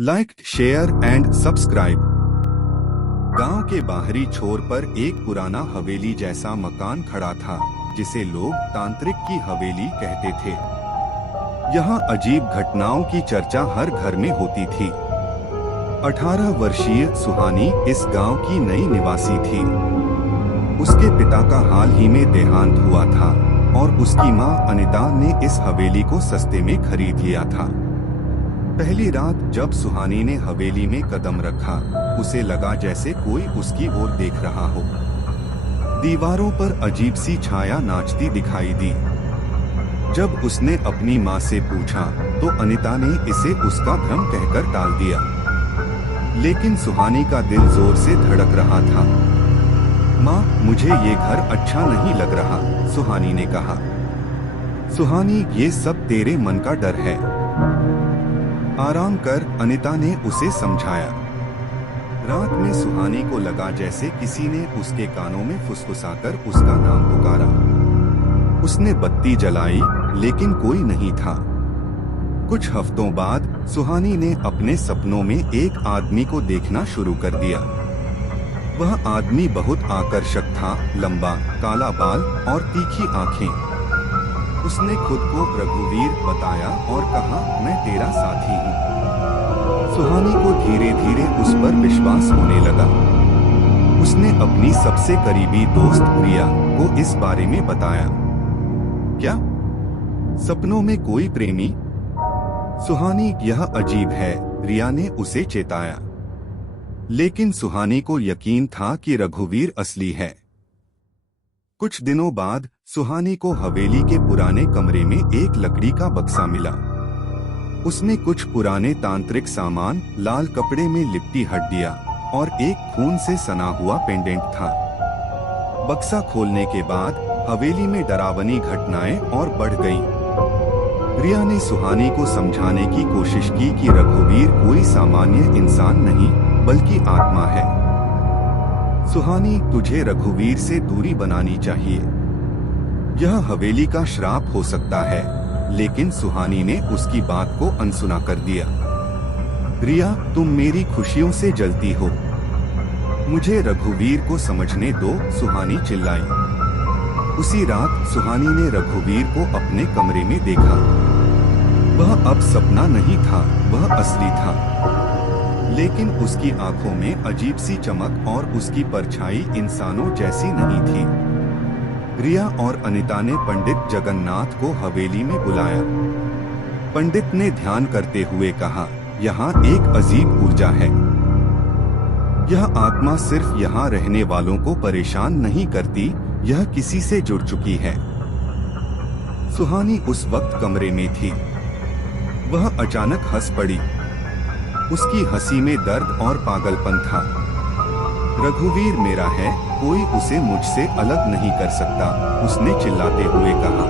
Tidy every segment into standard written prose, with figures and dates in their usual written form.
Like, share and subscribe. गांव के बाहरी छोर पर एक पुराना हवेली जैसा मकान खड़ा था, जिसे लोग तांत्रिक की हवेली कहते थे। यहाँ अजीब घटनाओं की चर्चा हर घर में होती थी। 18 वर्षीय सुहानी इस गांव की नई निवासी थी। उसके पिता का हाल ही में देहांत हुआ था और उसकी मां अनिता ने इस हवेली को सस्ते में खरीद लिया था। पहली रात जब सुहानी ने हवेली में कदम रखा, उसे लगा जैसे कोई उसकी ओर देख रहा हो। दीवारों पर अजीब सी छाया नाचती दिखाई दी। जब उसने अपनी माँ से पूछा तो अनिता ने इसे उसका भ्रम कहकर टाल दिया। लेकिन सुहानी का दिल जोर से धड़क रहा था। माँ, मुझे ये घर अच्छा नहीं लग रहा, सुहानी ने कहा। सुहानी, ये सब तेरे मन का डर है। आराम कर, अनिता ने उसे समझाया। रात में सुहानी को लगा जैसे किसी ने उसके कानों में फुसफुसाकर उसका नाम पुकारा। उसने बत्ती जलाई, लेकिन कोई नहीं था। कुछ हफ्तों बाद सुहानी ने अपने सपनों में एक आदमी को देखना शुरू कर दिया। वह आदमी बहुत आकर्षक था, लंबा, काला बाल और तीखी आंखें। उसने खुद को रघुवीर बताया और कहा, मैं तेरा साथी हूँ। सुहानी को धीरे धीरे उस पर विश्वास होने लगा। उसने अपनी सबसे करीबी दोस्त प्रिया को इस बारे में बताया। क्या सपनों में कोई प्रेमी? सुहानी, यह अजीब है, प्रिया ने उसे चेताया। लेकिन सुहानी को यकीन था कि रघुवीर असली है। कुछ दिनों बाद सुहानी को हवेली के पुराने कमरे में एक लकड़ी का बक्सा मिला। उसमें कुछ पुराने तांत्रिक सामान, लाल कपड़े में लिपटी हड्डियां और एक खून से सना हुआ पेंडेंट था। बक्सा खोलने के बाद हवेली में डरावनी घटनाएं और बढ़ गईं। प्रिया ने सुहानी को समझाने की कोशिश की कि रघुवीर कोई सामान्य इंसान नहीं, बल्कि आत्मा है। सुहानी, तुझे रघुवीर से दूरी बनानी चाहिए। यह हवेली का श्राप हो सकता है। लेकिन सुहानी ने उसकी बात को अनसुना कर दिया। प्रिया, तुम मेरी खुशियों से जलती हो। मुझे रघुवीर को समझने दो, सुहानी चिल्लाई। उसी रात सुहानी ने रघुवीर को अपने कमरे में देखा। वह अब सपना नहीं था, वह असली था। लेकिन उसकी आंखों में अजीब सी चमक और उसकी परछाई इंसानों जैसी नहीं थी। प्रिया और अनिता ने पंडित जगन्नाथ को हवेली में बुलाया। पंडित ने ध्यान करते हुए कहा, यहाँ एक अजीब ऊर्जा है। यह आत्मा सिर्फ यहाँ रहने वालों को परेशान नहीं करती, यह किसी से जुड़ चुकी है। सुहानी उस वक्त कमरे में थी। वह अचानक हंस पड़ी। उसकी हंसी में दर्द और पागलपन था। रघुवीर मेरा है, कोई उसे मुझसे अलग नहीं कर सकता, उसने चिल्लाते हुए कहा।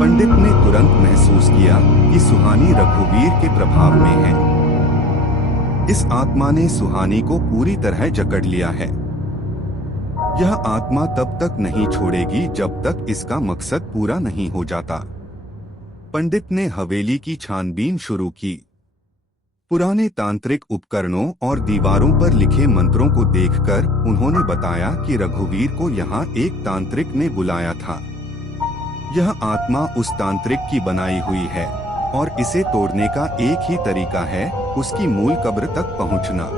पंडित ने तुरंत महसूस किया कि सुहानी रघुवीर के प्रभाव में है। इस आत्मा ने सुहानी को पूरी तरह जकड़ लिया है। यह आत्मा तब तक नहीं छोड़ेगी जब तक इसका मकसद पूरा नहीं हो जाता। पंडित ने हवेली की छानबीन शुरू की। पुराने तांत्रिक उपकरणों और दीवारों पर लिखे मंत्रों को देखकर उन्होंने बताया कि रघुवीर को यहाँ एक तांत्रिक ने बुलाया था। यह आत्मा उस तांत्रिक की बनाई हुई है और इसे तोड़ने का एक ही तरीका है, उसकी मूल कब्र तक पहुँचना।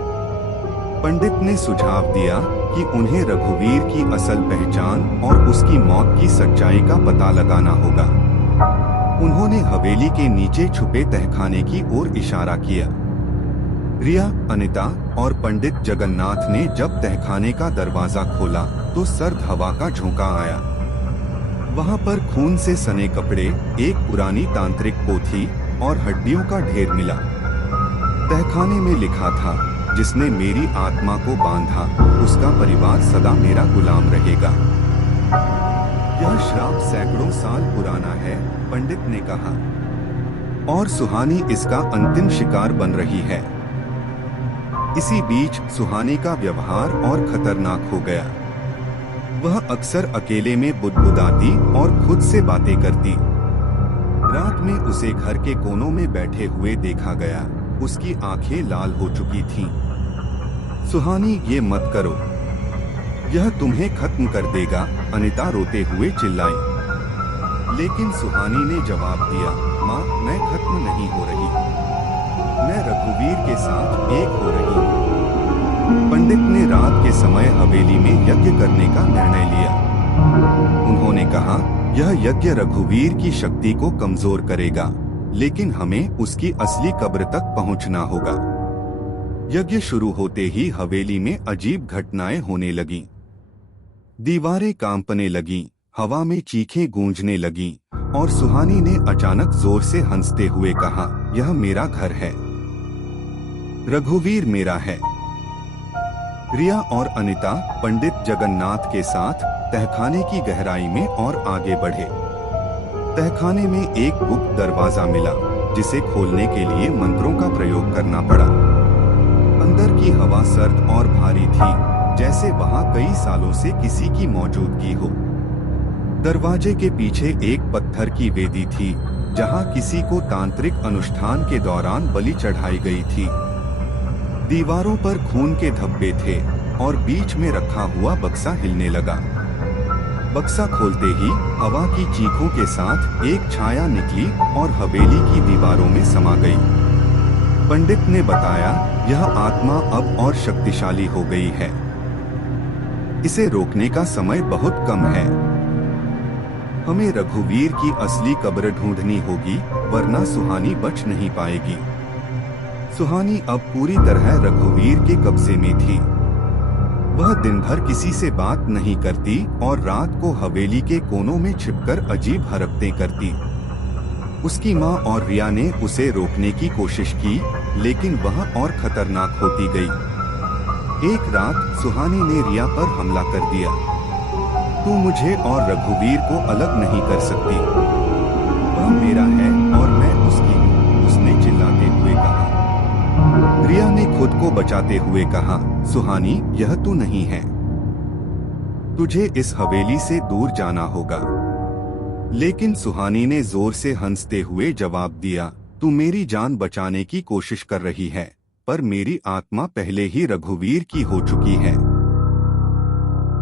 पंडित ने सुझाव दिया कि उन्हें रघुवीर की असल पहचान और उसकी मौत की सच्चाई का पता लगाना होगा। उन्होंने हवेली के नीचे छुपे तहखाने की ओर इशारा किया। प्रिया, अनिता और पंडित जगन्नाथ ने जब तहखाने का दरवाजा खोला तो सर्द हवा का झोंका आया। वहां पर खून से सने कपड़े, एक पुरानी तांत्रिक पोथी और हड्डियों का ढेर मिला। तहखाने में लिखा था, जिसने मेरी आत्मा को बांधा, उसका परिवार सदा मेरा गुलाम रहेगा। यह श्राप सैकड़ों साल पुराना है, पंडित ने कहा, और सुहानी इसका अंतिम शिकार बन रही है। इसी बीच सुहानी का व्यवहार और खतरनाक हो गया। वह अक्सर अकेले में बुदबुदाती और खुद से बातें करती। रात में उसे घर के कोनों में बैठे हुए देखा गया, उसकी आंखें लाल हो चुकी थीं। सुहानी, ये मत करो, यह तुम्हें खत्म कर देगा, अनिता रोते हुए चिल्लाई। लेकिन सुहानी ने जवाब दिया, माँ, मैं खत्म नहीं हो रही, मैं रघुवीर के साथ एक हो रही हूँ। पंडित ने रात के समय हवेली में यज्ञ करने का निर्णय लिया। उन्होंने कहा, यह यज्ञ रघुवीर की शक्ति को कमजोर करेगा, लेकिन हमें उसकी असली कब्र तक पहुंचना होगा। यज्ञ शुरू होते ही हवेली में अजीब घटनाएं होने लगीं। दीवारें कांपने लगीं, हवा में चीखें गूंजने लगीं, और सुहानी ने अचानक जोर से हंसते हुए कहा, यह मेरा घर है, रघुवीर मेरा है। रिया और अनिता पंडित जगन्नाथ के साथ तहखाने की गहराई में और आगे बढ़े। तहखाने में एक गुप्त दरवाजा मिला, जिसे खोलने के लिए मंत्रों का प्रयोग करना पड़ा। अंदर की हवा सर्द और भारी थी, जैसे वहां कई सालों से किसी की मौजूदगी हो। दरवाजे के पीछे एक पत्थर की वेदी थी, जहां किसी को तांत्रिक अनुष्ठान के दौरान बलि चढ़ाई गई थी। दीवारों पर खून के धब्बे थे और बीच में रखा हुआ बक्सा हिलने लगा। बक्सा खोलते ही हवा की चीखों के साथ एक छाया निकली और हवेली की दीवारों में समा गई। पंडित ने बताया, यह आत्मा अब और शक्तिशाली हो गई है, इसे रोकने का समय बहुत कम है। हमें रघुवीर की असली कब्र ढूंढनी होगी, वरना सुहानी बच नहीं पाएगी। सुहानी अब पूरी तरह रघुवीर के कब्जे में थी। वह दिन भर किसी से बात नहीं करती और रात को हवेली के कोनों में छिपकर अजीब हरकतें करती। उसकी माँ और रिया ने उसे रोकने की कोशिश की, लेकिन वह और खतरनाक होती गई। एक रात सुहानी ने रिया पर हमला कर दिया। तू मुझे और रघुवीर को अलग नहीं कर सकती, वह मेरा है और मैं उसकी हूँ, उसने चिल्लाते हुए कहा। रिया ने खुद को बचाते हुए कहा, सुहानी, यह तू नहीं है, तुझे इस हवेली से दूर जाना होगा। लेकिन सुहानी ने जोर से हंसते हुए जवाब दिया, तू मेरी जान बचाने की कोशिश कर रही है, पर मेरी आत्मा पहले ही रघुवीर की हो चुकी है।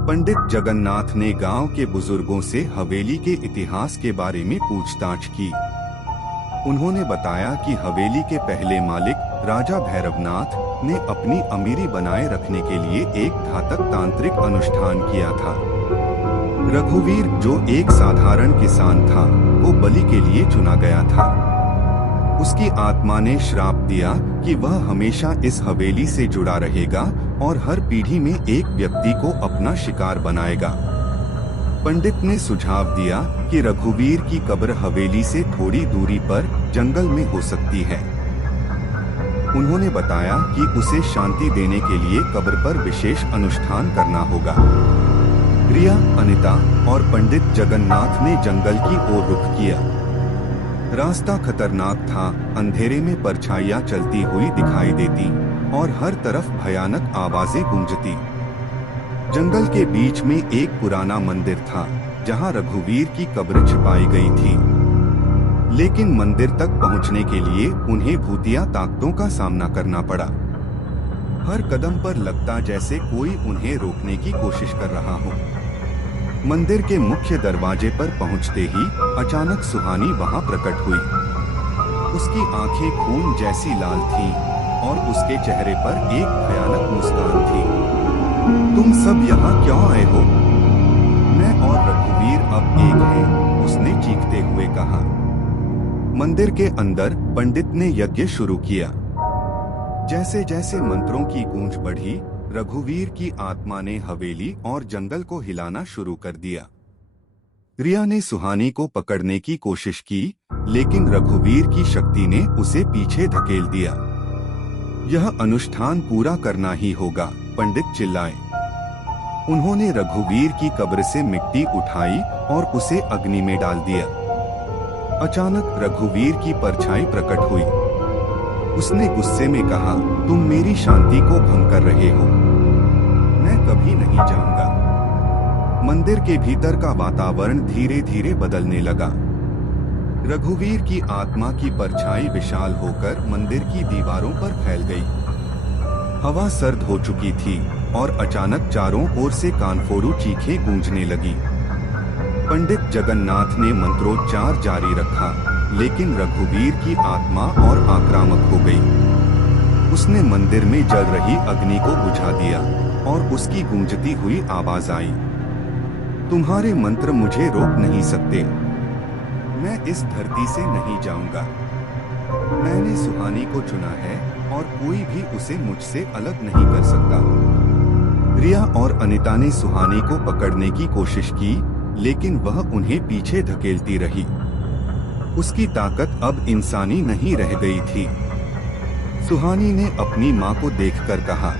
पंडित जगन्नाथ ने गांव के बुजुर्गों से हवेली के इतिहास के बारे में पूछताछ की। उन्होंने बताया कि हवेली के पहले मालिक राजा भैरवनाथ ने अपनी अमीरी बनाए रखने के लिए एक घातक तांत्रिक अनुष्ठान किया था। रघुवीर, जो एक साधारण किसान था, वो बलि के लिए चुना गया था। उसकी आत्मा ने श्राप दिया कि वह हमेशा इस हवेली से जुड़ा रहेगा और हर पीढ़ी में एक व्यक्ति को अपना शिकार बनाएगा। पंडित ने सुझाव दिया कि रघुवीर की कब्र हवेली से थोड़ी दूरी पर जंगल में हो सकती है। उन्होंने बताया कि उसे शांति देने के लिए कब्र पर विशेष अनुष्ठान करना होगा। रिया, अनिता और पंडित जगन्नाथ ने जंगल की ओर रुख किया। रास्ता खतरनाक था, अंधेरे में परछाइयां चलती हुई दिखाई देती और हर तरफ भयानक आवाजें गूंजती। जंगल के बीच में एक पुराना मंदिर था, जहां रघुवीर की कब्र छिपाई गई थी। लेकिन मंदिर तक पहुंचने के लिए उन्हें भूतिया ताकतों का सामना करना पड़ा। हर कदम पर लगता जैसे कोई उन्हें रोकने की कोशिश कर रहा हो। मंदिर के मुख्य दरवाजे पर पहुंचते ही अचानक सुहानी वहां प्रकट हुई। उसकी आंखें खून जैसी लाल थीं और उसके चेहरे पर एक भयानक मुस्कान थी। तुम सब यहाँ क्यों आए हो? मैं और रघुवीर अब एक हैं, उसने चीखते हुए कहा। मंदिर के अंदर पंडित ने यज्ञ शुरू किया। जैसे जैसे मंत्रों की गूंज बढ़ी, रघुवीर की आत्मा ने हवेली और जंगल को हिलाना शुरू कर दिया। रिया ने सुहानी को पकड़ने की कोशिश की, लेकिन रघुवीर की शक्ति ने उसे पीछे धकेल दिया। यह अनुष्ठान पूरा करना ही होगा, पंडित चिल्लाए। उन्होंने रघुवीर की कब्र से मिट्टी उठाई और उसे अग्नि में डाल दिया। अचानक रघुवीर की परछाई प्रकट हुई। उसने गुस्से में कहा, तुम मेरी शांति को भंग कर रहे हो, मैं कभी नहीं जाऊंगा। मंदिर के भीतर का वातावरण धीरे धीरे बदलने लगा। रघुवीर की आत्मा की परछाई विशाल होकर मंदिर की दीवारों पर फैल गई। हवा सर्द हो चुकी थी और अचानक चारों ओर से कानफोड़ू चीखें गूंजने लगी। पंडित जगन्नाथ ने मंत्रोच्चार जारी रखा, लेकिन रघुवीर की आत्मा और आक्रामक हो गई। उसने मंदिर में जल रही अग्नि को बुझा दिया और उसकी गूंजती हुई आवाज आई, तुम्हारे मंत्र मुझे रोक नहीं सकते। मैं इस धरती से नहीं जाऊंगा। मैंने सुहानी को चुना है और कोई भी उसे मुझसे अलग नहीं कर सकता। रिया और अनिता ने सुहानी को पकड़ने की कोशिश की, लेकिन वह उन्हें पीछे धकेलती रही। उसकी ताकत अब इंसानी नहीं रह गई थी। सुहानी ने अपनी माँ को देखकर कहा,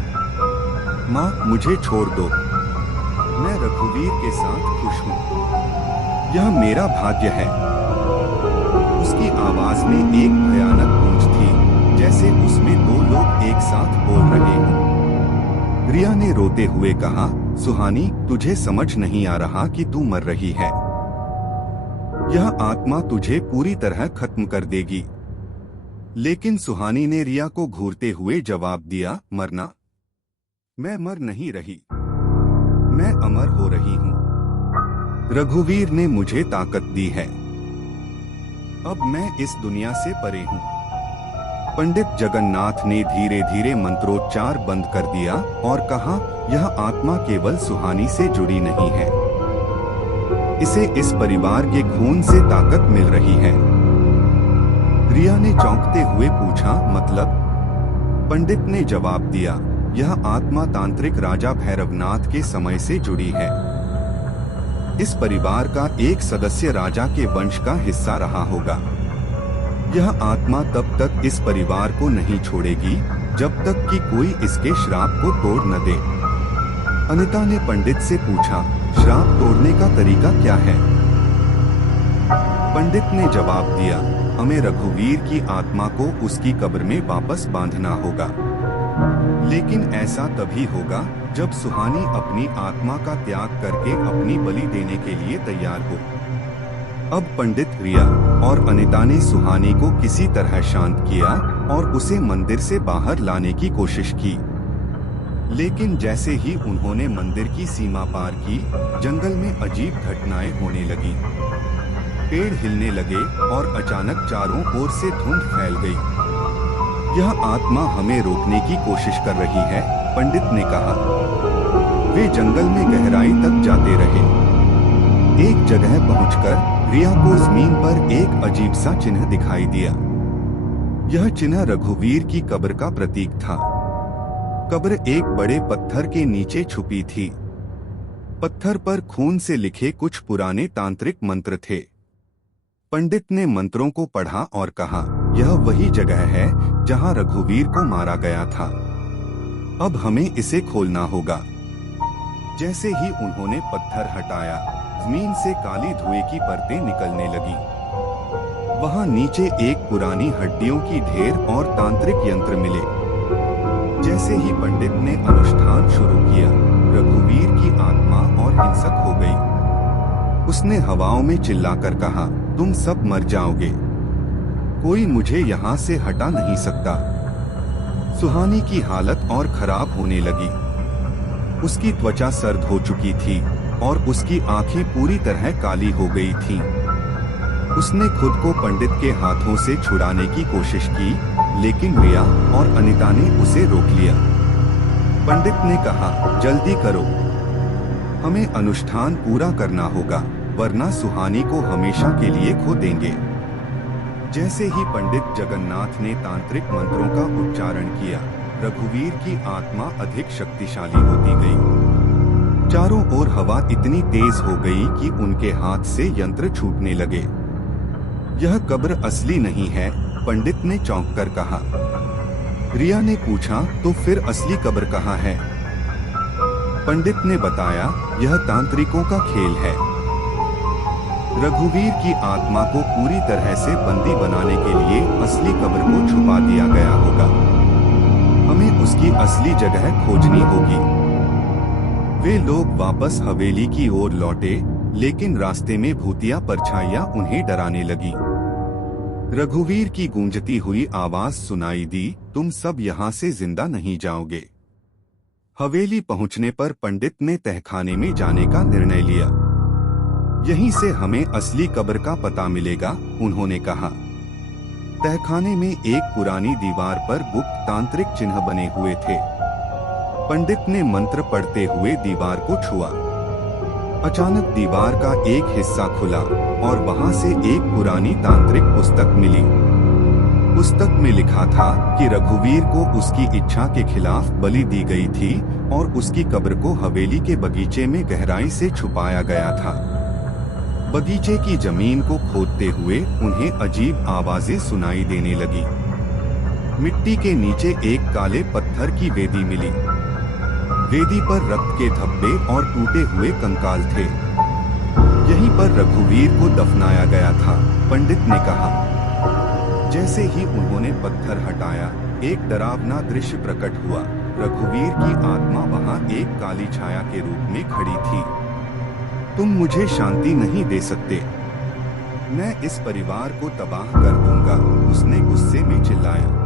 माँ मुझे छोड़ दो, मैं रघुवीर के साथ खुश हूँ। यह मेरा भाग्य है। उसकी आवाज में एक भयानक गूंज थी, जैसे उसमें दो लोग एक साथ बोल रहे हों। रिया ने रोते हुए कहा, सुहानी तुझे समझ नहीं आ रहा कि तू मर रही है। यह आत्मा तुझे पूरी तरह खत्म कर देगी। लेकिन सुहानी ने रिया को घूरते हुए जवाब दिया, मरना? मैं मर नहीं रही, मैं अमर हो रही हूँ। रघुवीर ने मुझे ताकत दी है। अब मैं इस दुनिया से परे हूँ। पंडित जगन्नाथ ने धीरे धीरे मंत्रोच्चार बंद कर दिया और कहा, यह आत्मा केवल सुहानी से जुड़ी नहीं है, इसे इस परिवार के खून से ताकत मिल रही है। रिया ने चौंकते हुए पूछा, मतलब? पंडित ने जवाब दिया, यह आत्मा तांत्रिक राजा भैरवनाथ के समय से जुड़ी है। इस परिवार का एक सदस्य राजा के वंश का हिस्सा रहा होगा। यह आत्मा तब तक इस परिवार को नहीं छोड़ेगी जब तक कि कोई इसके श्राप को तोड़ न दे। अनिता ने पंडित से पूछा, श्राप तोड़ने का तरीका क्या है? पंडित ने जवाब दिया, हमें रघुवीर की आत्मा को उसकी कब्र में वापस बांधना होगा। लेकिन ऐसा तभी होगा जब सुहानी अपनी आत्मा का त्याग करके अपनी बलि देने के लिए तैयार हो। अब पंडित, रिया और अनिता ने सुहानी को किसी तरह शांत किया और उसे मंदिर से बाहर लाने की कोशिश की। लेकिन जैसे ही उन्होंने मंदिर की सीमा पार की, जंगल में अजीब घटनाएं होने लगी। पेड़ हिलने लगे और अचानक चारों ओर से धुंध फैल गई। यह आत्मा हमें रोकने की कोशिश कर रही है, पंडित ने कहा। वे जंगल में गहराई तक जाते रहे। एक जगह पहुंचकर रिया को जमीन पर एक अजीब सा चिन्ह दिखाई दिया। यह चिन्ह रघुवीर की कब्र का प्रतीक था। कब्र एक बड़े पत्थर के नीचे छुपी थी। पत्थर पर खून से लिखे कुछ पुराने तांत्रिक मंत्र थे। पंडित ने मंत्रों को पढ़ा और कहा, यह वही जगह है जहां रघुवीर को मारा गया था। अब हमें इसे खोलना होगा। जैसे ही उन्होंने पत्थर हटाया, जमीन से काली धुएं की परतें निकलने लगी। वहां नीचे एक पुरानी हड्डियों की ढेर और तांत्रिक यंत्र मिले। जैसे ही पंडित ने अनुष्ठान शुरू किया, रघुवीर की आत्मा और हिंसक हो गई। उसने हवाओं में चिल्लाकर कहा, तुम सब मर जाओगे, कोई मुझे यहाँ से हटा नहीं सकता। सुहानी की हालत और खराब होने लगी। उसकी त्वचा सर्द हो चुकी थी और उसकी आंखें पूरी तरह काली हो गई थीं। उसने खुद को पंडित के हाथों से छुड़ाने की कोशिश की, लेकिन रिया और अनिता ने उसे रोक लिया। पंडित ने कहा, जल्दी करो, हमें अनुष्ठान पूरा करना होगा, वरना सुहानी को हमेशा के लिए खो देंगे। जैसे ही पंडित जगन्नाथ ने तांत्रिक मंत्रों का उच्चारण किया, रघुवीर की आत्मा अधिक शक्तिशाली होती गई। चारों ओर हवा इतनी तेज हो गई कि उनके हाथ से यंत्र छूटने लगे। यह कब्र असली नहीं है, पंडित ने चौंक कर कहा। रिया ने पूछा, तो फिर असली कब्र कहाँ है? पंडित ने बताया, यह तांत्रिकों का खेल है। रघुवीर की आत्मा को पूरी तरह से बंदी बनाने के लिए असली कब्र को छुपा दिया गया होगा। हमें उसकी असली जगह खोजनी होगी। वे लोग वापस हवेली की ओर लौटे, लेकिन रास्ते में भूतिया परछाइयां उन्हें डराने लगी। रघुवीर की गूंजती हुई आवाज सुनाई दी, तुम सब यहाँ से जिंदा नहीं जाओगे। हवेली पहुंचने पर पंडित ने तहखाने में जाने का निर्णय लिया। यहीं से हमें असली कब्र का पता मिलेगा, उन्होंने कहा। तहखाने में एक पुरानी दीवार पर गुप्त तांत्रिक चिन्ह बने हुए थे। पंडित ने मंत्र पढ़ते हुए दीवार को छुआ। अचानक दीवार का एक हिस्सा खुला और वहां से एक पुरानी तांत्रिक पुस्तक मिली। पुस्तक में लिखा था कि रघुवीर को उसकी इच्छा के खिलाफ बलि दी गई थी और उसकी कब्र को हवेली के बगीचे में गहराई से छुपाया गया था। बगीचे की जमीन को खोदते हुए उन्हें अजीब आवाजें सुनाई देने लगी। मिट्टी के नीचे एक काले पत्थर की वेदी मिली। वेदी पर रक्त के धब्बे और टूटे हुए कंकाल थे। यहीं पर रघुवीर को दफनाया गया था, पंडित ने कहा। जैसे ही उन्होंने पत्थर हटाया, एक डरावना दृश्य प्रकट हुआ। रघुवीर की आत्मा वहां एक काली छाया के रूप में खड़ी थी। तुम मुझे शांति नहीं दे सकते, मैं इस परिवार को तबाह कर दूंगा, उसने गुस्से में चिल्लाया।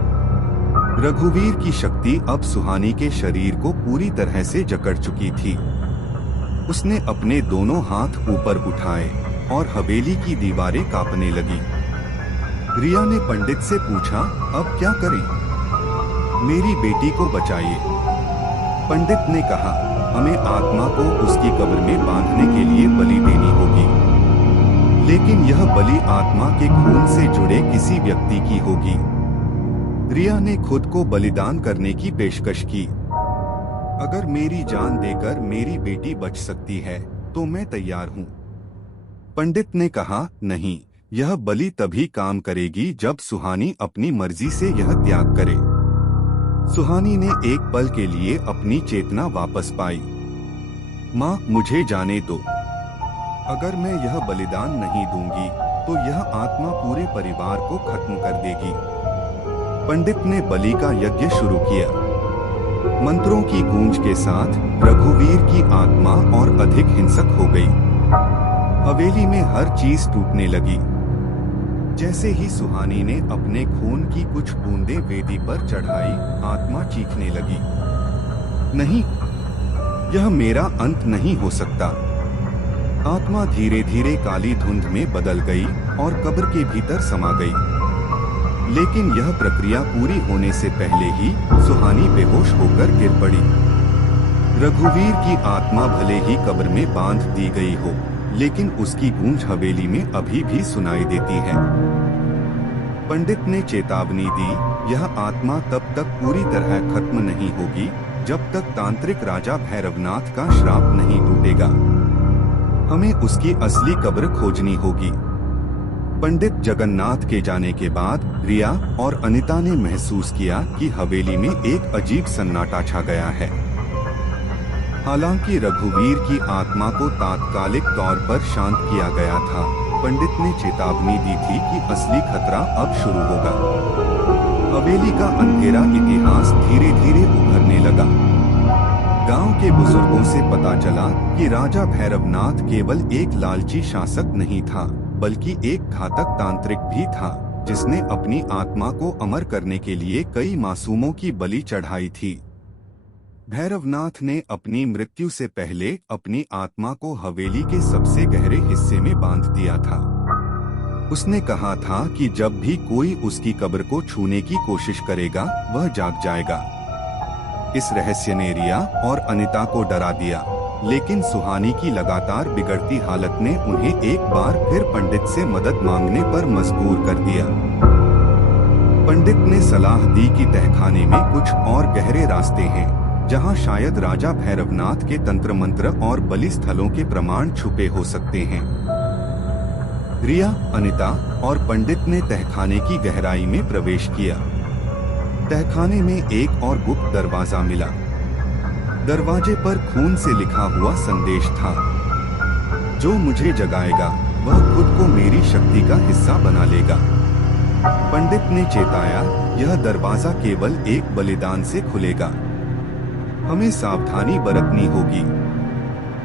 रघुवीर की शक्ति अब सुहानी के शरीर को पूरी तरह से जकड़ चुकी थी। उसने अपने दोनों हाथ ऊपर उठाए और हवेली की दीवारें कांपने लगी। रिया ने पंडित से पूछा, अब क्या करें? मेरी बेटी को बचाइए। पंडित ने कहा, हमें आत्मा को उसकी कब्र में बांधने के लिए बलि देनी होगी, लेकिन यह बलि आत्मा के खून से जुड़े किसी व्यक्ति की होगी। रिया ने खुद को बलिदान करने की पेशकश की। अगर मेरी जान देकर मेरी बेटी बच सकती है तो मैं तैयार हूँ। पंडित ने कहा, नहीं, यह बलि तभी काम करेगी जब सुहानी अपनी मर्जी से यह त्याग करे। सुहानी ने एक पल के लिए अपनी चेतना वापस पाई। माँ, मुझे जाने दो। अगर मैं यह बलिदान नहीं दूंगी तो यह आत्मा पूरे परिवार को खत्म कर देगी। पंडित ने बलि का यज्ञ शुरू किया। मंत्रों की गूंज के साथ रघुवीर की आत्मा और अधिक हिंसक हो गई। हवेली में हर चीज टूटने लगी। जैसे ही सुहानी ने अपने खून की कुछ बूंदें वेदी पर चढ़ाई, आत्मा चीखने लगी, नहीं, यह मेरा अंत नहीं हो सकता। आत्मा धीरे धीरे काली धुंध में बदल गई और कब्र के भीतर समा गई। लेकिन यह प्रक्रिया पूरी होने से पहले ही सुहानी बेहोश होकर गिर पड़ी। रघुवीर की आत्मा भले ही कब्र में बांध दी गई हो, लेकिन उसकी गूंज हवेली में अभी भी सुनाई देती है। पंडित ने चेतावनी दी, यह आत्मा तब तक पूरी तरह खत्म नहीं होगी जब तक तांत्रिक राजा भैरवनाथ का श्राप नहीं टूटेगा। हमें उसकी असली कब्र खोजनी होगी। पंडित जगन्नाथ के जाने के बाद रिया और अनिता ने महसूस किया कि हवेली में एक अजीब सन्नाटा छा गया है। हालांकि रघुवीर की आत्मा को तात्कालिक तौर पर शांत किया गया था, पंडित ने चेतावनी दी थी कि असली खतरा अब शुरू होगा। हवेली का अंधेरा इतिहास धीरे धीरे उभरने लगा। गांव के बुजुर्गों से पता चला कि राजा भैरवनाथ केवल एक लालची शासक नहीं था, बल्कि एक घातक तांत्रिक भी था, जिसने अपनी आत्मा को अमर करने के लिए कई मासूमों की बलि चढ़ाई थी। भैरवनाथ ने अपनी मृत्यु से पहले अपनी आत्मा को हवेली के सबसे गहरे हिस्से में बांध दिया था। उसने कहा था कि जब भी कोई उसकी कब्र को छूने की कोशिश करेगा, वह जाग जाएगा। इस रहस्य ने रिया और अनिता को डरा दिया, लेकिन सुहानी की लगातार बिगड़ती हालत ने उन्हें एक बार फिर पंडित से मदद मांगने पर मजबूर कर दिया। पंडित ने सलाह दी कि तहखाने में कुछ और गहरे रास्ते हैं, जहां शायद राजा भैरवनाथ के तंत्र मंत्र और बलि स्थलों के प्रमाण छुपे हो सकते हैं। रिया, अनिता और पंडित ने तहखाने की गहराई में प्रवेश किया। तहखाने में एक और गुप्त दरवाजा मिला। दरवाजे पर खून से लिखा हुआ संदेश था, जो मुझे जगाएगा वह खुद को मेरी शक्ति का हिस्सा बना लेगा। पंडित ने चेताया, यह दरवाजा केवल एक बलिदान से खुलेगा, हमें सावधानी बरतनी होगी।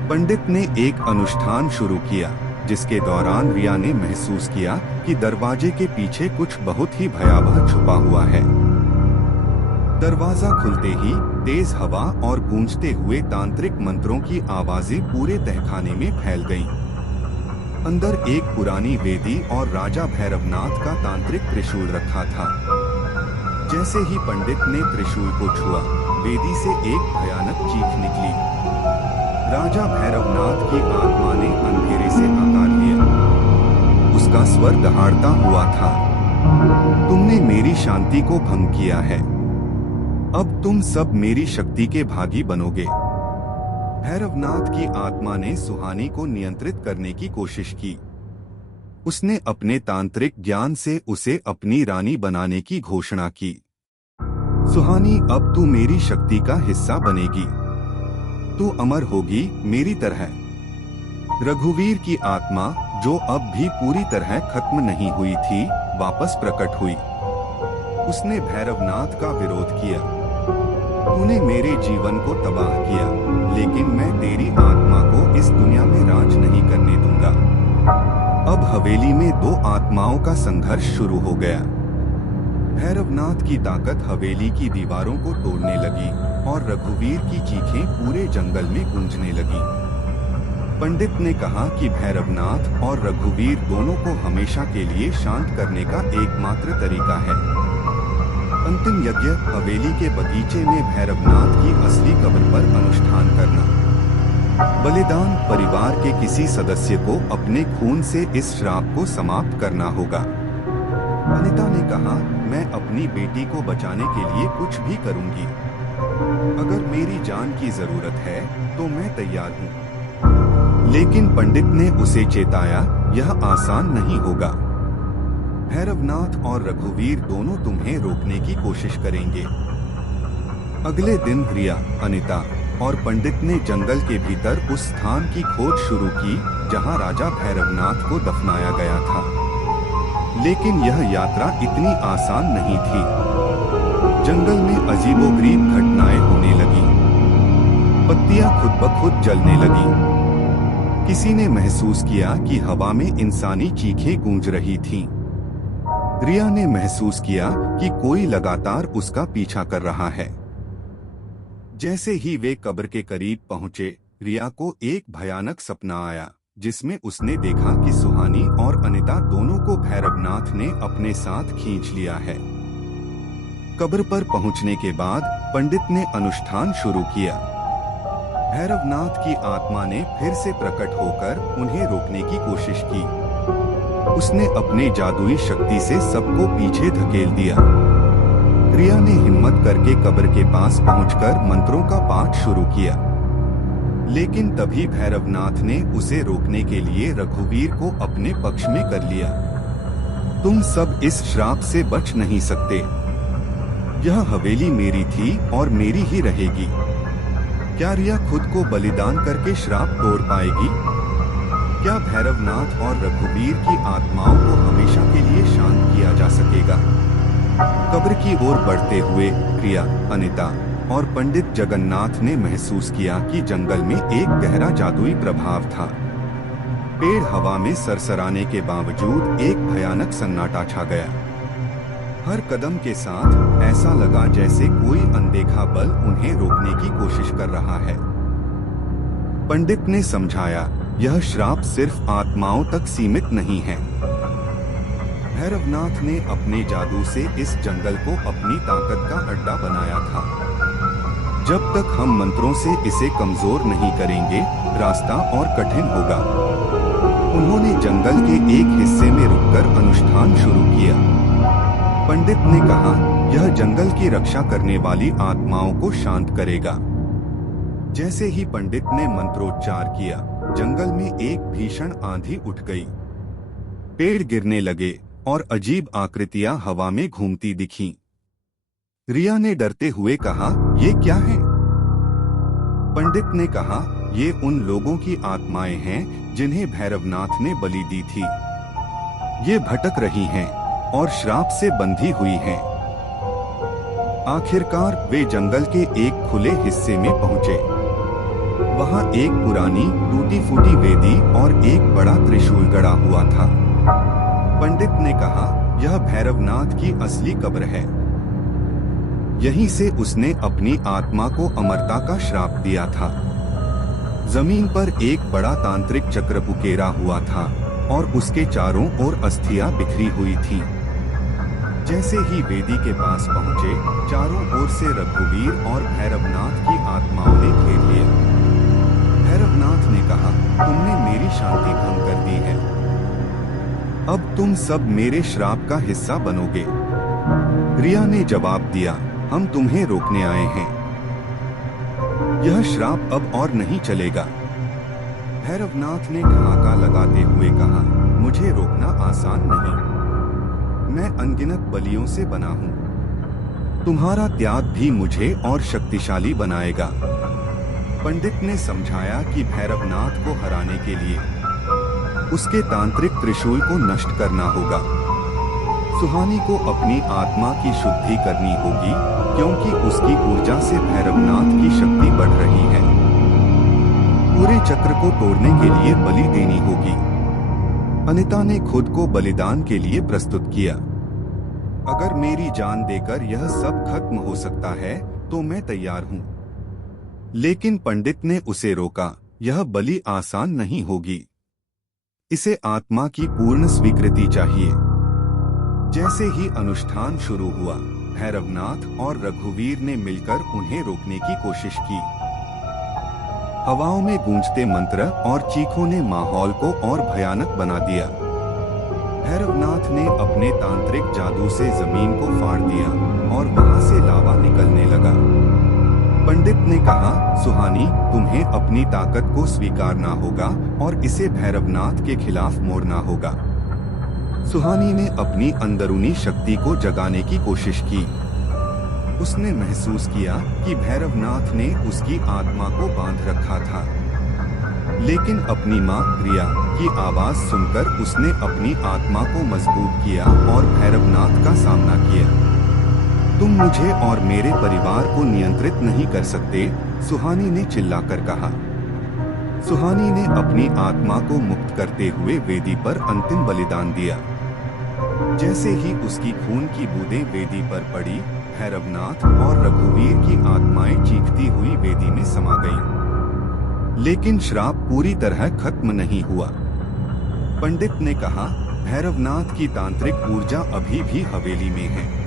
पंडित ने एक अनुष्ठान शुरू किया। जिसके दौरान रिया ने महसूस किया कि दरवाजे के पीछे कुछ बहुत ही भयावह छुपा हुआ है। दरवाजा खुलते ही तेज हवा और गूंजते हुए तांत्रिक मंत्रों की आवाजें पूरे तहखाने में फैल गईं। अंदर एक पुरानी वेदी और राजा भैरवनाथ का तांत्रिक त्रिशूल रखा था। जैसे ही पंडित ने त्रिशूल को छुआ, वेदी से एक भयानक चीख निकली। राजा भैरवनाथ की आत्मा ने अंधेरे से आकार लिया। उसका स्वर दहाड़ता हुआ था, तुमने मेरी शांति को भंग किया है। अब तुम सब मेरी शक्ति के भागी बनोगे। भैरवनाथ की आत्मा ने सुहानी को नियंत्रित करने की कोशिश की। उसने अपने तांत्रिक ज्ञान से उसे अपनी रानी बनाने की घोषणा की। सुहानी, अब तू मेरी शक्ति का हिस्सा बनेगी। तू अमर होगी मेरी तरह। रघुवीर की आत्मा, जो अब भी पूरी तरह खत्म नहीं हुई थी, वापस प्रकट हुई। उसने भैरवनाथ का विरोध किया। तूने मेरे जीवन को तबाह किया, लेकिन मैं तेरी आत्मा को इस दुनिया में राज नहीं करने दूंगा। अब हवेली में दो आत्माओं का संघर्ष शुरू हो गया। भैरवनाथ की ताकत हवेली की दीवारों को तोड़ने लगी और रघुवीर की चीखें पूरे जंगल में गूंजने लगी। पंडित ने कहा कि भैरवनाथ और रघुवीर दोनों को हमेशा के लिए शांत करने का एकमात्र तरीका है अंतिम यज्ञ, हवेली के बगीचे में भैरवनाथ की असली कब्र पर अनुष्ठान करना। बलिदान, परिवार के किसी सदस्य को अपने खून से इस श्राप को समाप्त करना होगा। अनिता ने कहा, मैं अपनी बेटी को बचाने के लिए कुछ भी करूंगी। अगर मेरी जान की जरूरत है तो मैं तैयार हूँ। लेकिन पंडित ने उसे चेताया, यह आसान नहीं होगा। भैरवनाथ और रघुवीर दोनों तुम्हें रोकने की कोशिश करेंगे। अगले दिन रिया, अनिता और पंडित ने जंगल के भीतर उस स्थान की खोज शुरू की जहां राजा भैरवनाथ को दफनाया गया था। लेकिन यह यात्रा इतनी आसान नहीं थी। जंगल में अजीबोगरीब घटनाएं होने लगी। पत्तियां खुद ब खुद जलने लगी। किसी ने महसूस किया कि हवा में इंसानी चीखें गूंज रही थीं। रिया ने महसूस किया कि कोई लगातार उसका पीछा कर रहा है। जैसे ही वे कब्र के करीब पहुंचे, रिया को एक भयानक सपना आया, जिसमें उसने देखा कि सुहानी और अनिता दोनों को भैरवनाथ ने अपने साथ खींच लिया है। कब्र पर पहुंचने के बाद पंडित ने अनुष्ठान शुरू किया। भैरवनाथ की आत्मा ने फिर से प्रकट होकर उन्हें रोकने की कोशिश की। उसने अपने जादुई शक्ति से सबको पीछे धकेल दिया। रिया ने हिम्मत करके कब्र के पास पहुंचकर मंत्रों का पाठ शुरू किया। लेकिन तभी भैरवनाथ ने उसे रोकने के लिए रघुवीर को अपने पक्ष में कर लिया। तुम सब इस श्राप से बच नहीं सकते। यह हवेली मेरी थी और मेरी ही रहेगी। क्या रिया खुद को बलिदान करके श्राप तोड़ पाएगी? क्या भैरवनाथ और रघुवीर की आत्माओं को हमेशा के लिए शांत किया जा सकेगा? कब्र की ओर बढ़ते हुए रिया, अनिता और पंडित जगन्नाथ ने महसूस किया कि जंगल में एक गहरा जादुई प्रभाव था। पेड़ हवा में सरसराने के बावजूद एक भयानक सन्नाटा छा गया। हर कदम के साथ ऐसा लगा जैसे कोई अनदेखा बल उन्हें रोकने की कोशिश कर रहा है। पंडित ने समझाया, यह श्राप सिर्फ आत्माओं तक सीमित नहीं है। भैरवनाथ ने अपने जादू से इस जंगल को अपनी ताकत का अड्डा बनाया था। जब तक हम मंत्रों से इसे कमजोर नहीं करेंगे, रास्ता और कठिन होगा। उन्होंने जंगल के एक हिस्से में रुककर अनुष्ठान शुरू किया। पंडित ने कहा, यह जंगल की रक्षा करने वाली आत्माओं को शांत करेगा। जैसे ही पंडित ने मंत्रोच्चार किया, जंगल में एक भीषण आंधी उठ गई। पेड़ गिरने लगे और अजीब आकृतियां हवा में घूमती दिखीं। रिया ने डरते हुए कहा, ये क्या है? पंडित ने कहा, ये उन लोगों की आत्माएं हैं जिन्हें भैरवनाथ ने बलि दी थी। ये भटक रही हैं और श्राप से बंधी हुई हैं। आखिरकार वे जंगल के एक खुले हिस्से में पहुंचे। वहाँ एक पुरानी टूटी फूटी वेदी और एक बड़ा त्रिशूल गड़ा हुआ था। पंडित ने कहा, यह भैरवनाथ की असली कब्र है। यहीं से उसने अपनी आत्मा को अमरता का श्राप दिया था। जमीन पर एक बड़ा तांत्रिक चक्र उकेरा हुआ था और उसके चारों ओर अस्थियां बिखरी हुई थी। जैसे ही वेदी के पास पहुंचे, चारों ओर से रघुवीर और भैरवनाथ की आत्माओं ने घेर लिया। भैरवनाथ ने कहा, तुमने मेरी शांति भंग कर दी है। अब तुम सब मेरे श्राप का हिस्सा बनोगे। रिया ने जवाब दिया, हम तुम्हें रोकने आए हैं। यह श्राप अब और नहीं चलेगा। भैरवनाथ ने ठहाका लगाते हुए कहा, मुझे रोकना आसान नहीं। मैं अनगिनत बलियों से बना हूँ। तुम्हारा त्याग भी मुझे और शक्तिशाली बनाएगा। पंडित ने समझाया कि भैरवनाथ को हराने के लिए उसके तांत्रिक त्रिशूल को नष्ट करना होगा। सुहानी को अपनी आत्मा की शुद्धि करनी होगी, क्योंकि उसकी ऊर्जा से भैरवनाथ की शक्ति बढ़ रही है। पूरे चक्र को तोड़ने के लिए बलि देनी होगी। अनिता ने खुद को बलिदान के लिए प्रस्तुत किया। अगर मेरी जान देकर यह सब खत्म हो सकता है तो मैं तैयार हूँ। लेकिन पंडित ने उसे रोका, यह बलि आसान नहीं होगी। इसे आत्मा की पूर्ण स्वीकृति चाहिए। जैसे ही अनुष्ठान शुरू हुआ, भैरवनाथ और रघुवीर ने मिलकर उन्हें रोकने की कोशिश की। हवाओं में गूंजते मंत्र और चीखों ने माहौल को और भयानक बना दिया। भैरवनाथ ने अपने तांत्रिक जादू से जमीन को फाड़ दिया और वहां से लावा निकलने लगा। पंडित ने कहा, सुहानी, तुम्हें अपनी ताकत को स्वीकारना होगा और इसे भैरवनाथ के खिलाफ मोड़ना होगा। सुहानी ने अपनी अंदरूनी शक्ति को जगाने की कोशिश की। उसने महसूस किया कि भैरवनाथ ने उसकी आत्मा को बांध रखा था। लेकिन अपनी मां रिया की आवाज सुनकर उसने अपनी आत्मा को मजबूत किया और भैरवनाथ का सामना किया। तुम मुझे और मेरे परिवार को नियंत्रित नहीं कर सकते, सुहानी ने चिल्लाकर कहा। सुहानी ने अपनी आत्मा को मुक्त करते हुए वेदी पर अंतिम बलिदान दिया। जैसे ही उसकी खून की बूंदें वेदी पर पड़ी, भैरवनाथ और रघुवीर की आत्माएं चीखती हुई वेदी में समा गईं। लेकिन श्राप पूरी तरह खत्म नहीं हुआ। पंडित ने कहा, भैरवनाथ की तांत्रिक ऊर्जा अभी भी हवेली में है।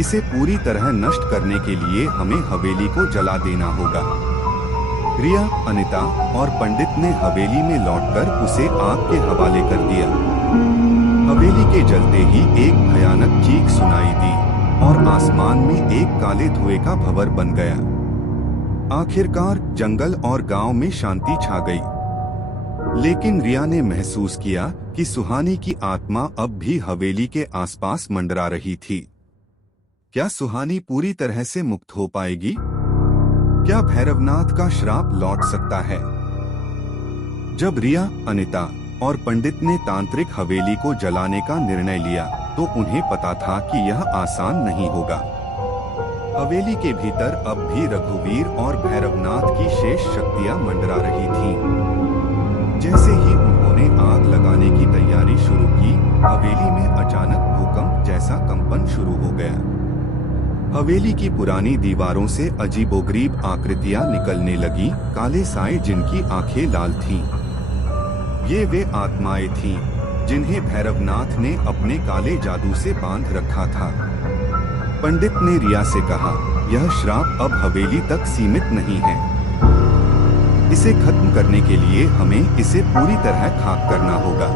इसे पूरी तरह नष्ट करने के लिए हमें हवेली को जला देना होगा। रिया, अनिता और पंडित ने हवेली में लौटकर उसे आग के हवाले कर दिया। हवेली के जलते ही एक भयानक चीख सुनाई दी और आसमान में एक काले धुएं का भंवर बन गया। आखिरकार जंगल और गांव में शांति छा गई। लेकिन रिया ने महसूस किया कि सुहानी की आत्मा अब भी हवेली के आसपास मंडरा रही थी। क्या सुहानी पूरी तरह से मुक्त हो पाएगी? क्या भैरवनाथ का श्राप लौट सकता है? जब रिया, अनिता और पंडित ने तांत्रिक हवेली को जलाने का निर्णय लिया, तो उन्हें पता था कि यह आसान नहीं होगा। हवेली के भीतर अब भी रघुवीर और भैरवनाथ की शेष शक्तियां मंडरा रही थीं। जैसे ही उन्होंने आग लगाने की तैयारी शुरू की, हवेली में अचानक भूकंप जैसा कंपन शुरू हो गया। हवेली की पुरानी दीवारों से अजीबोगरीब आकृतियां निकलने लगी, काले साए जिनकी आंखें लाल थीं। ये वे आत्माएं थीं जिन्हें भैरवनाथ ने अपने काले जादू से बांध रखा था। पंडित ने रिया से कहा, यह श्राप अब हवेली तक सीमित नहीं है। इसे खत्म करने के लिए हमें इसे पूरी तरह खाक करना होगा।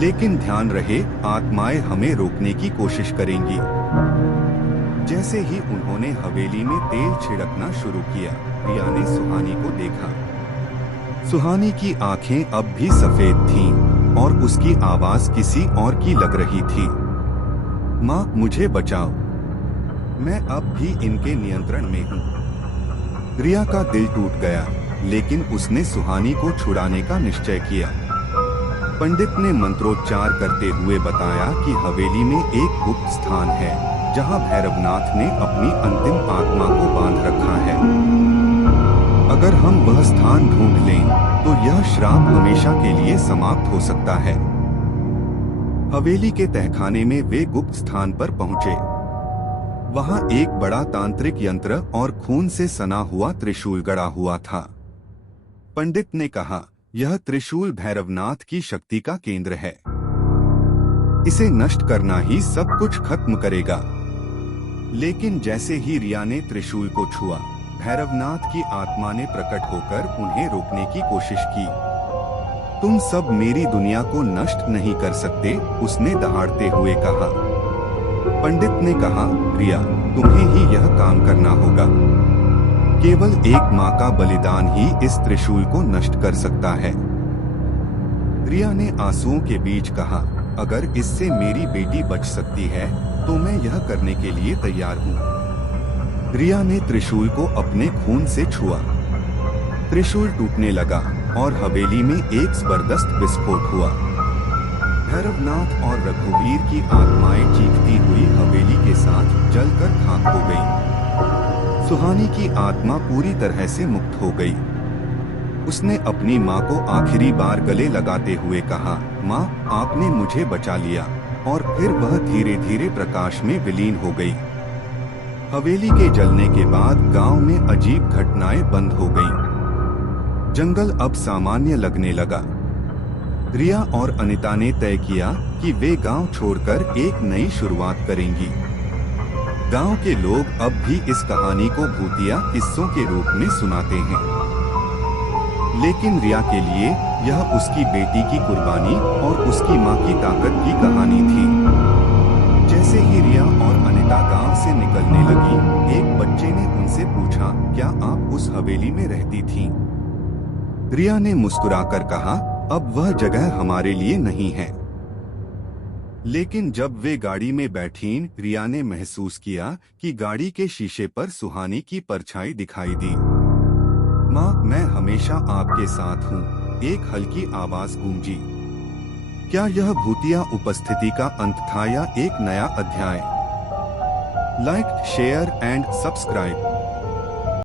लेकिन ध्यान रहे, आत्माएं हमें रोकने की कोशिश करेंगी। जैसे ही उन्होंने हवेली में तेल छिड़कना शुरू किया, रिया ने सुहानी को देखा। सुहानी की आंखें अब भी सफेद थीं और उसकी आवाज किसी और की लग रही थी। माँ, मुझे बचाओ, मैं अब भी इनके नियंत्रण में हूँ। रिया का दिल टूट गया, लेकिन उसने सुहानी को छुड़ाने का निश्चय किया। पंडित ने मंत्रोच्चार करते हुए बताया कि हवेली में एक गुप्त स्थान है जहाँ भैरवनाथ ने अपनी अंतिम आत्मा को बांध रखा है। अगर हम वह स्थान ढूंढ लें तो यह श्राप हमेशा के लिए समाप्त हो सकता है। हवेली के तहखाने में वे गुप्त स्थान पर पहुंचे। वहां एक बड़ा तांत्रिक यंत्र और खून से सना हुआ त्रिशूल गड़ा हुआ था। पंडित ने कहा, यह त्रिशूल भैरवनाथ की शक्ति का केंद्र है। इसे नष्ट करना ही सब कुछ खत्म करेगा। लेकिन जैसे ही रिया ने त्रिशूल को छुआ, भैरवनाथ की आत्मा ने प्रकट होकर उन्हें रोकने की कोशिश की। तुम सब मेरी दुनिया को नष्ट नहीं कर सकते, उसने दहाड़ते हुए कहा। पंडित ने कहा, रिया, तुम्हें ही यह काम करना होगा। केवल एक माँ का बलिदान ही इस त्रिशूल को नष्ट कर सकता है। रिया ने आंसुओं के बीच कहा, अगर इससे मेरी बेटी बच सकती है तो मैं यह करने के लिए तैयार हूँ। रिया ने त्रिशूल को अपने खून से छुआ। त्रिशूल टूटने लगा और हवेली में एक जबरदस्त विस्फोट हुआ। भैरवनाथ और रघुवीर की आत्माएं चीखती हुई हवेली के साथ जलकर खाक हो गई। सुहानी की आत्मा पूरी तरह से मुक्त हो गई। उसने अपनी माँ को आखिरी बार गले लगाते हुए कहा, माँ, आपने मुझे बचा लिया। और फिर वह धीरे धीरे प्रकाश में विलीन हो गई। हवेली के जलने के बाद गांव में अजीब घटनाएं बंद हो गईं। जंगल अब सामान्य लगने लगा। रिया और अनिता ने तय किया कि वे गांव छोड़कर एक नई शुरुआत करेंगी। गांव के लोग अब भी इस कहानी को भूतिया किस्सों के रूप में सुनाते हैं। लेकिन रिया के लिए यह उसकी बेटी की कुर्बानी और उसकी माँ की ताकत की कहानी थी। जैसे ही रिया और अनिता गांव से निकलने लगी, एक बच्चे ने उनसे पूछा, क्या आप उस हवेली में रहती थीं? रिया ने मुस्कुराकर कहा, अब वह जगह हमारे लिए नहीं है। लेकिन जब वे गाड़ी में बैठीं, रिया ने महसूस किया कि गाड़ी के शीशे पर सुहानी की परछाई दिखाई दी। माँ, मैं हमेशा आपके साथ हूँ, एक हल्की आवाज गूंजी। क्या यह भूतिया उपस्थिति का अंत था या एक नया अध्याय? Like, share and subscribe.